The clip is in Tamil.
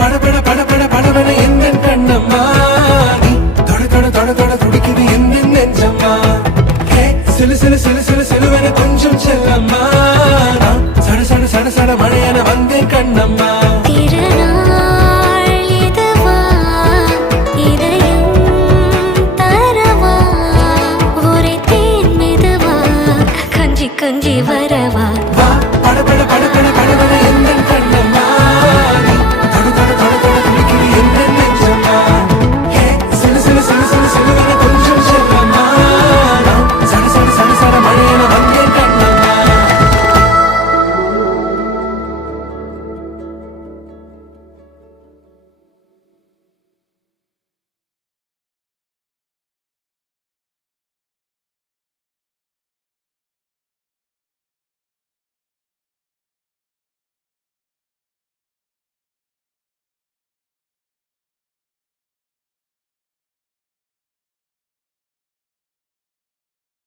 படபட படபட படபட எந்த கண்ணம்மா நீ தொட தொட தொட தொட துடிக்குது எந்த நெஞ்சம்மா ஹே சிலு சிலு சிலு சிலு சிலுவன கொஞ்சம் செல்லம்மா